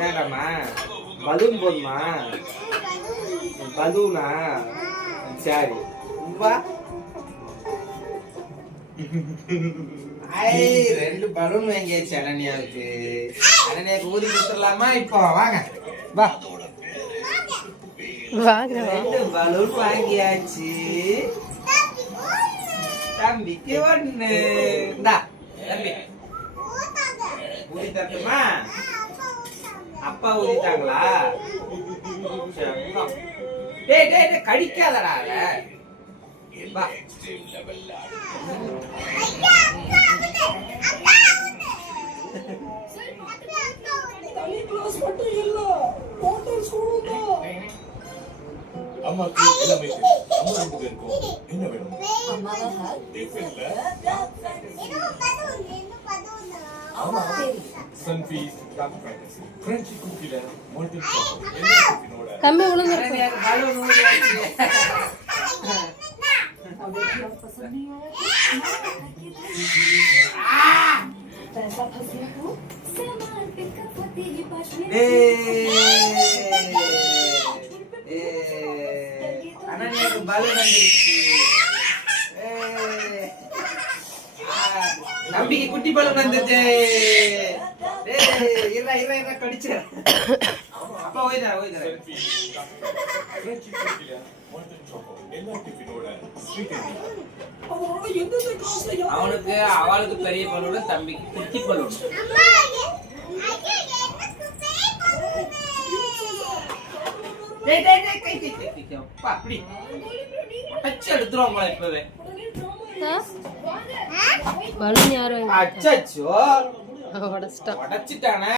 வேண்டாமா? பலூன் போதுமா? பலூனா? சரி வா. ரெண்டு பலூன் வாங்கியாச்சு அனன்யாவுக்கு. அனன்யாவுக்கு ஊதி கொடுத்துடலாமா? இப்போ வாங்க வா. ரெண்டு பலூன் வாங்கியாச்சு. தம்பிக்கு ஒண்ணு. இந்தா தம்பி ஊதி தரட்டுமா? அப்பா ஊதிட்டாங்களா? டேய் டேய் டேய் கடிக்காதடா. வா. அம்மாக்கு எல்லாமே அம்மா ரெண்டு பேருக்கும் என்ன வேணும்? அம்மா சன்ஃபீஸ் டார்க் ஃபேண்டஸி கிரன்ச்சி குக்கீல மால்டன் சாக்லேட் கம்மி விழுந்து அனன்யாவுக்கு பலூன் வந்துருச்சு. தம்பிக்கு குட்டி பலூன் வந்துச்சு. கடிச்சு அப்பா ஓய்தா ஓய்தா. கிரன்ச்சி குக்கீல மால்டன் சாக்லேட் எல்லா டிஃபினோட ஸ்வீட் அவனுக்கு அவளுக்கு பெரிய பலூன், தம்பிக்கு குட்டி பலூன். அப்படி எடுத்துருவாங்களா இப்பவே? பலூன் யாரும் அச்சோ உடைச்சிட்டான். உடைச்சிட்டானே.